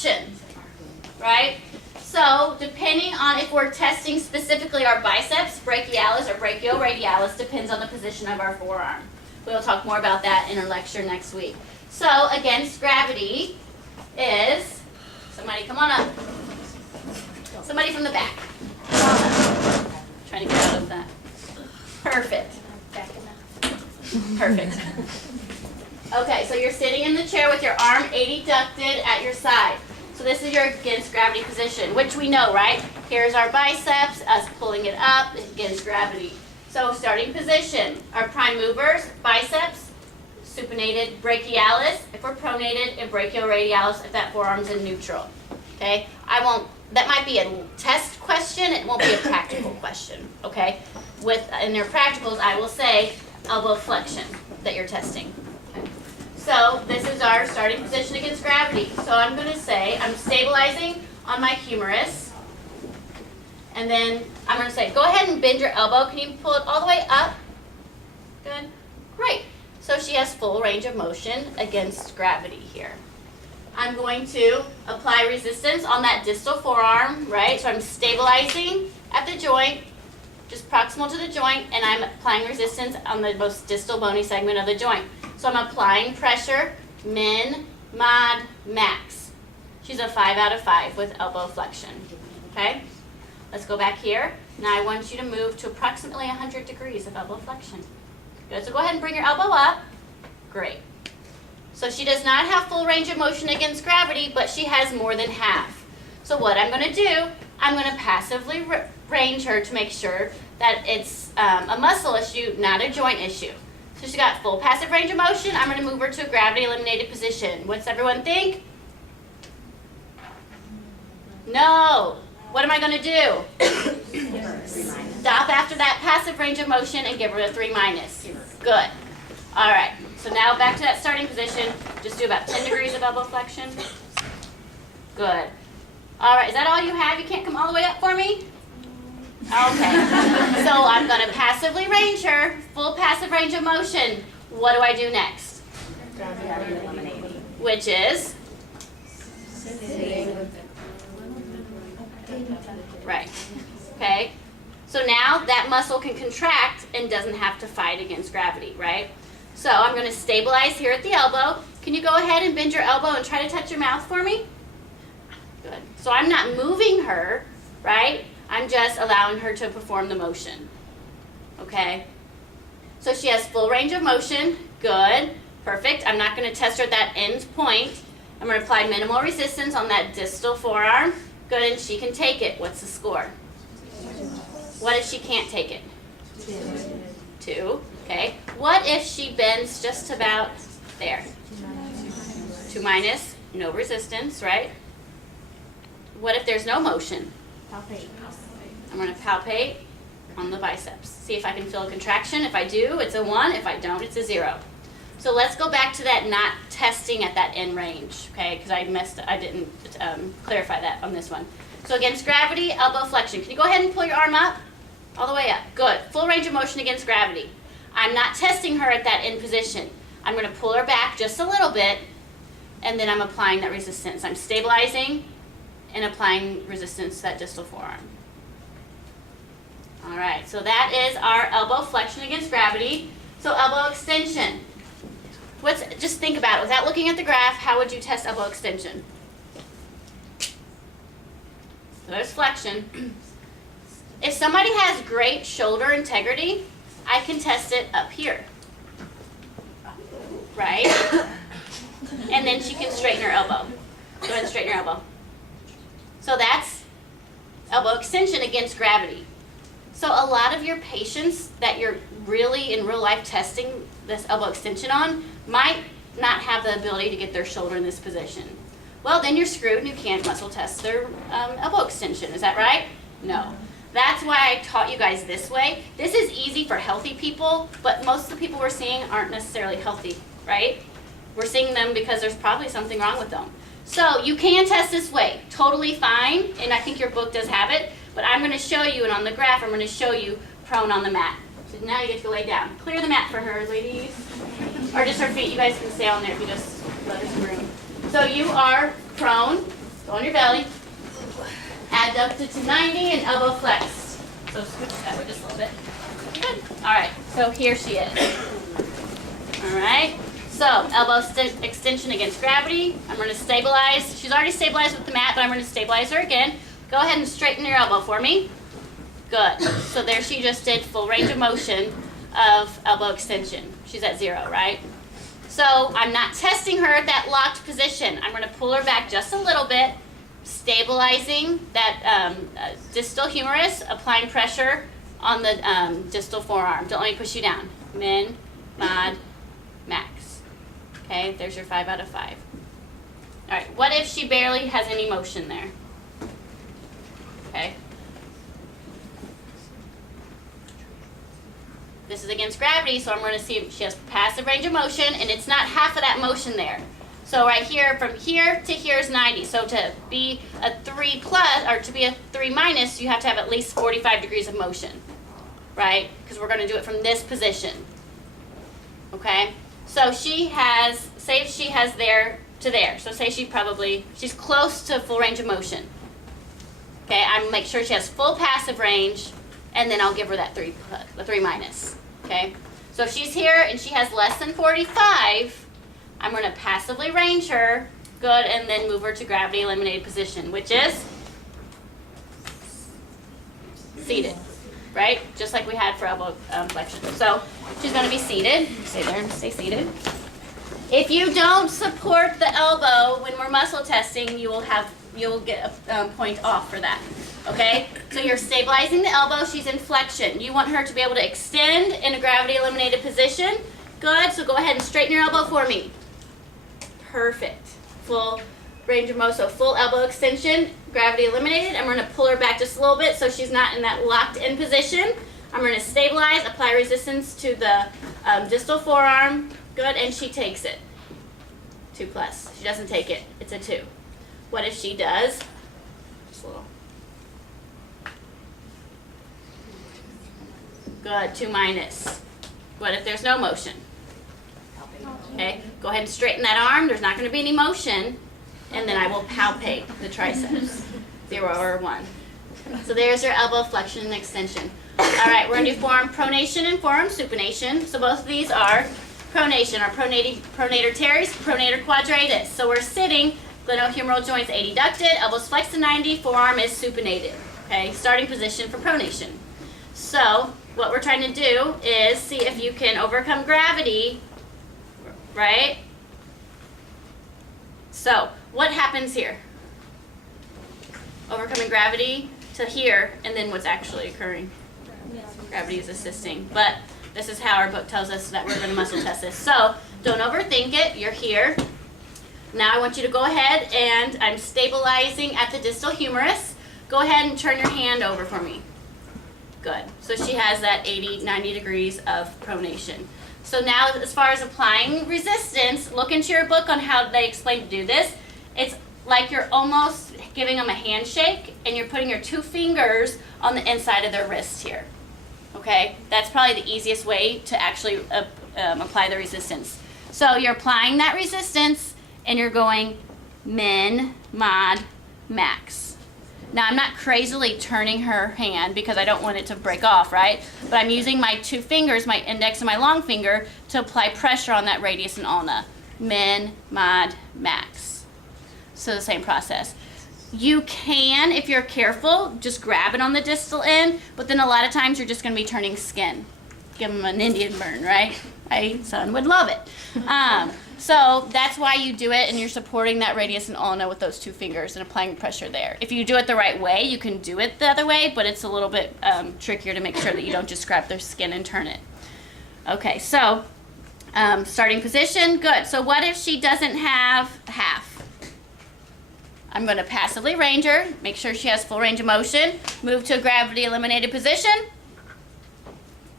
flexion, right? So depending on if we're testing specifically our biceps, brachialis or brachioradialis, depends on the position of our forearm. We'll talk more about that in our lecture next week. So against gravity is, somebody come on up. Somebody from the back. Come on up. Trying to get out of that. Perfect. Perfect. Okay, so you're sitting in the chair with your arm adducted at your side. So this is your against gravity position, which we know, right? Here's our biceps, us pulling it up against gravity. So starting position, our prime movers, biceps, supinated brachialis, if we're pronated, and brachioradialis if that forearm's in neutral. Okay? That might be a test question, it won't be a practical question, okay? In your practicals, I will say elbow flexion that you're testing. Okay. So this is our starting position against gravity. So I'm going to say I'm stabilizing on my humerus, and then I'm going to say go ahead and bend your elbow. Can you pull it all the way up? Good. Great. So she has full range of motion against gravity here. I'm going to apply resistance on that distal forearm, right? So I'm stabilizing at the joint, just proximal to the joint, and I'm applying resistance on the most distal bony segment of the joint. So I'm applying pressure, min, mod, max. She's a 5 out of 5 with elbow flexion, okay? Let's go back here. Now I want you to move to approximately 100 degrees of elbow flexion. Good, so go ahead and bring your elbow up. Great. So she does not have full range of motion against gravity, but she has more than half. So what I'm going to do, I'm going to passively range her to make sure that it's a muscle issue, not a joint issue. So she's got full passive range of motion. I'm going to move her to a gravity eliminated position. What's everyone think? No. What am I going to do? Stop after that passive range of motion and give her a 3-. Good. All right. So now back to that starting position. Just do about 10 degrees of elbow flexion. Good. All right. Is that all you have? You can't come all the way up for me? Okay. So I'm going to passively range her. Full passive range of motion. What do I do next? Which is? Right. Okay. So now that muscle can contract and doesn't have to fight against gravity, right? So I'm going to stabilize here at the elbow. Can you go ahead and bend your elbow and try to touch your mouth for me? Good. So I'm not moving her, right? I'm just allowing her to perform the motion. Okay? So she has full range of motion. Good. Perfect. I'm not going to test her at that end point. I'm going to apply minimal resistance on that distal forearm. Good, and she can take it. What's the score? What if she can't take it? 2. Okay. What if she bends just about there? 2-. No resistance, right? What if there's no motion? I'm going to palpate on the biceps. See if I can feel a contraction. If I do, it's a 1. If I don't, it's a 0. So let's go back to that not testing at that end range, okay? Because I didn't clarify that on this one. So against gravity, elbow flexion. Can you go ahead and pull your arm up? All the way up. Good. Full range of motion against gravity. I'm not testing her at that end position. I'm going to pull her back just a little bit, and then I'm applying that resistance. I'm stabilizing and applying resistance to that distal forearm. All right, so that is our elbow flexion against gravity. So elbow extension. Just think about it. Without looking at the graph, how would you test elbow extension? So there's flexion. If somebody has great shoulder integrity, I can test it up here. Right? And then she can straighten her elbow. Go ahead and straighten her elbow. So that's elbow extension against gravity. So a lot of your patients that you're really in real life testing this elbow extension on might not have the ability to get their shoulder in this position. Well, then you're screwed and you can't muscle test their elbow extension. Is that right? No. That's why I taught you guys this way. This is easy for healthy people, but most of the people we're seeing aren't necessarily healthy, right? We're seeing them because there's probably something wrong with them. So you can test this way, totally fine, and I think your book does have it, but I'm going to show you, and on the graph, I'm going to show you prone on the mat. So now you get to lay down. Clear the mat for her, ladies. Or just her feet. You guys can stay on there if you just let her some room. So you are prone, on your belly. Adducted to 90 and elbow flexed. So switch that way just a little bit. Good. All right, so here she is. All right, so elbow extension against gravity. I'm going to stabilize. She's already stabilized with the mat, but I'm going to stabilize her again. Go ahead and straighten your elbow for me. Good. So there she just did full range of motion of elbow extension. She's at 0, right? So I'm not testing her at that locked position. I'm going to pull her back just a little bit, stabilizing that distal humerus, applying pressure on the distal forearm. Don't let me push you down. Min, mod, max. Okay, there's your 5 out of 5. All right, what if she barely has any motion there? Okay. This is against gravity, so I'm going to see if she has passive range of motion, and it's not half of that motion there. So right here, from here to here is 90. So to be a 3 plus, or to be a 3 minus, you have to have at least 45 degrees of motion, right? Because we're going to do it from this position. Okay? So she has, say she has there to there. So say she's close to full range of motion. Okay, I'm make sure she has full passive range, and then I'll give her that 3 minus. Okay, so if she's here and she has less than 45, I'm going to passively range her, good, and then move her to gravity eliminated position, which is seated, right? Just like we had for elbow flexion. So she's going to be seated. Stay there and stay seated. If you don't support the elbow when we're muscle testing, you'll get a point off for that. Okay, so you're stabilizing the elbow. She's in flexion. You want her to be able to extend in a gravity eliminated position. Good, so go ahead and straighten your elbow for me. Perfect. Full range of motion, so full elbow extension, gravity eliminated. I'm going to pull her back just a little bit so she's not in that locked in position. I'm going to stabilize, apply resistance to the distal forearm. Good, and she takes it. 2 plus. She doesn't take it. It's a 2. What if she does? Just a little. Good, 2 minus. What if there's no motion? Okay, go ahead and straighten that arm. There's not going to be any motion. And then I will palpate the triceps. 0 or 1. So there's your elbow flexion and extension. All right, we're going to do forearm pronation and forearm supination. So both of these are pronation, or pronator teres, pronator quadratus. So we're sitting, glenohumeral joints adducted, elbows flexed to 90, forearm is supinated. Okay, starting position for pronation. So what we're trying to do is see if you can overcome gravity, right? So what happens here? Overcoming gravity to here, and then what's actually occurring? Gravity is assisting. But this is how our book tells us that we're going to muscle test this. So don't overthink it. You're here. Now I want you to go ahead, and I'm stabilizing at the distal humerus. Go ahead and turn your hand over for me. Good. So she has that 80, 90 degrees of pronation. So now as far as applying resistance, look into your book on how they explain to do this. It's like you're almost giving them a handshake, and you're putting your 2 fingers on the inside of their wrist here. Okay? That's probably the easiest way to actually apply the resistance. So you're applying that resistance, and you're going min, mod, max. Now, I'm not crazily turning her hand because I don't want it to break off, right? But I'm using my 2 fingers, my index and my long finger, to apply pressure on that radius and ulna. Min, mod, max. So the same process. You can, if you're careful, just grab it on the distal end, but then a lot of times you're just going to be turning skin. Give them an Indian burn, right? My son would love it. So that's why you do it, and you're supporting that radius and ulna with those 2 fingers and applying pressure there. If you do it the right way, you can do it the other way, but it's a little bit trickier to make sure that you don't just grab their skin and turn it. Okay, so starting position, good. So what if she doesn't have half? I'm going to passively range her, make sure she has full range of motion, move to a gravity eliminated position.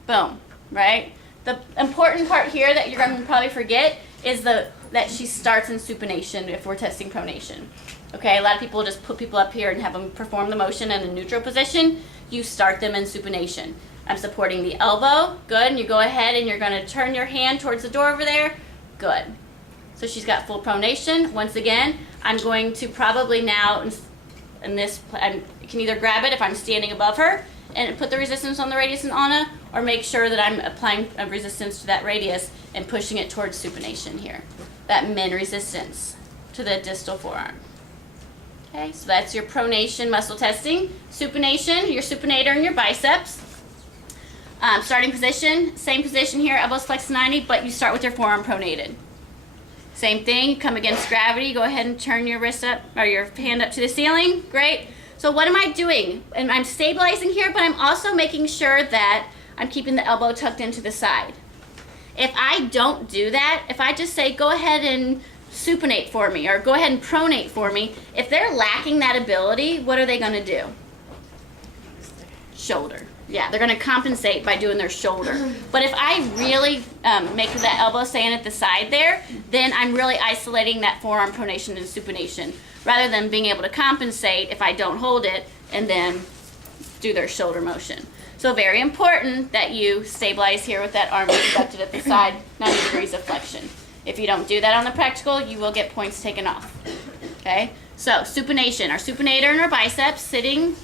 Boom, right? The important part here that you're going to probably forget is that she starts in supination if we're testing pronation. Okay, a lot of people just put people up here and have them perform the motion in a neutral position. You start them in supination. I'm supporting the elbow, good, and you go ahead and you're going to turn your hand towards the door over there, good. So she's got full pronation. Once again, I'm going to probably now, in this, I can either grab it if I'm standing above her and put the resistance on the radius and Anna, or make sure that I'm applying a resistance to that radius and pushing it towards supination here. That min resistance to the distal forearm. Okay, so that's your pronation muscle testing. Supination, your supinator and your biceps. Starting position, same position here, elbows flexed 90, but you start with your forearm pronated. Same thing, come against gravity, go ahead and turn your wrist up, or your hand up to the ceiling, great. So what am I doing? And I'm stabilizing here, but I'm also making sure that I'm keeping the elbow tucked into the side. If I don't do that, if I just say, go ahead and supinate for me, or go ahead and pronate for me, if they're lacking that ability, what are they gonna do? Shoulder. Yeah, they're going to compensate by doing their shoulder. But if I really make that elbow staying at the side there, then I'm really isolating that forearm pronation and supination, rather than being able to compensate if I don't hold it and then do their shoulder motion. So very important that you stabilize here with that arm abducted at the side, 90 degrees of flexion. If you don't do that on the practical, you will get points taken off. Okay? So supination, our supinator and our biceps sitting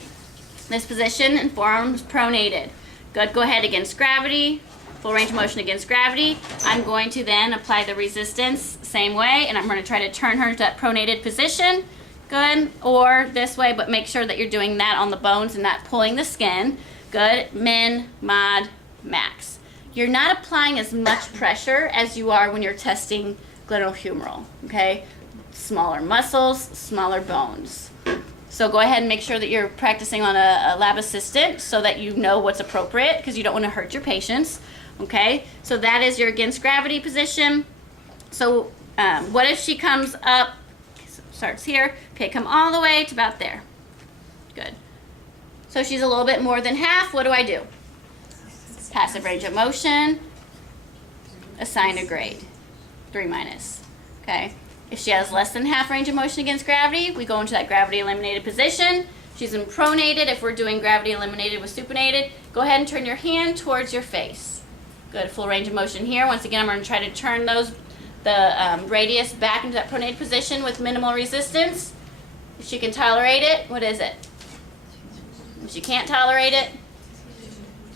this position and forearms pronated. Good, go ahead against gravity, full range of motion against gravity. I'm going to then apply the resistance same way, and I'm going to try to turn her to that pronated position. Good, or this way, but make sure that you're doing that on the bones and not pulling the skin. Good, min, mod, max. You're not applying as much pressure as you are when you're testing glenohumeral, okay? Smaller muscles, smaller bones. So go ahead and make sure that you're practicing on a lab assistant so that you know what's appropriate, because you don't want to hurt your patients. Okay, so that is your against gravity position. So what if she comes up, starts here, okay, come all the way to about there. Good. So she's a little bit more than half. What do I do? Passive range of motion, assign a grade, 3-. Okay. If she has less than half range of motion against gravity, we go into that gravity eliminated position. She's in pronated. If we're doing gravity eliminated with supinated, go ahead and turn your hand towards your face. Good, full range of motion here. Once again, I'm going to try to turn the radius back into that pronated position with minimal resistance. If she can tolerate it, what is it? If she can't tolerate it,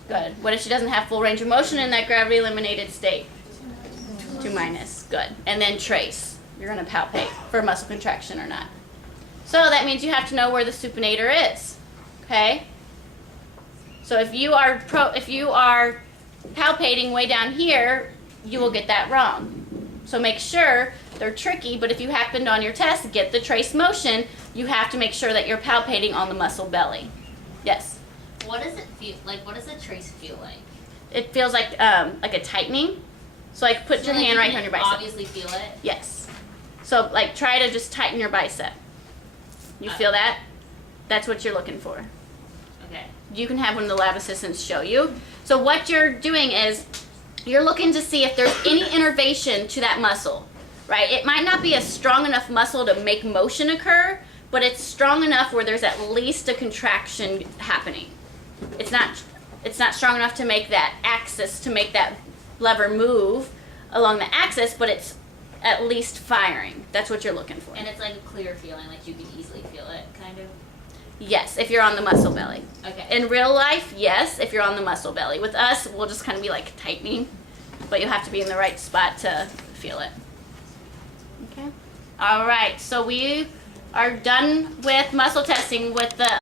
good. What if she doesn't have full range of motion in that gravity eliminated state? 2-. Good. And then trace. You're going to palpate for muscle contraction or not. So that means you have to know where the supinator is. Okay? So if you are palpating way down here, you will get that wrong. So make sure, they're tricky, but if you happened on your test, get the trace motion, you have to make sure that you're palpating on the muscle belly. Yes? What does it feel like? What does the trace feel like? It feels like a tightening. So like put your hand right on your bicep. Obviously feel it. Yes. So like try to just tighten your bicep. You feel that? That's what you're looking for. Okay. You can have one of the lab assistants show you. So what you're doing is you're looking to see if there's any innervation to that muscle, right? It might not be a strong enough muscle to make motion occur, but it's strong enough where there's at least a contraction happening. It's not strong enough to make that axis, to make that lever move along the axis, but it's at least firing. That's what you're looking for. And it's like a clear feeling, like you can easily feel it, kind of? Yes, if you're on the muscle belly. Okay. In real life, yes, if you're on the muscle belly. With us, we'll just kind of be like tightening, but you have to be in the right spot to feel it. Okay. All right, so we are done with muscle testing with the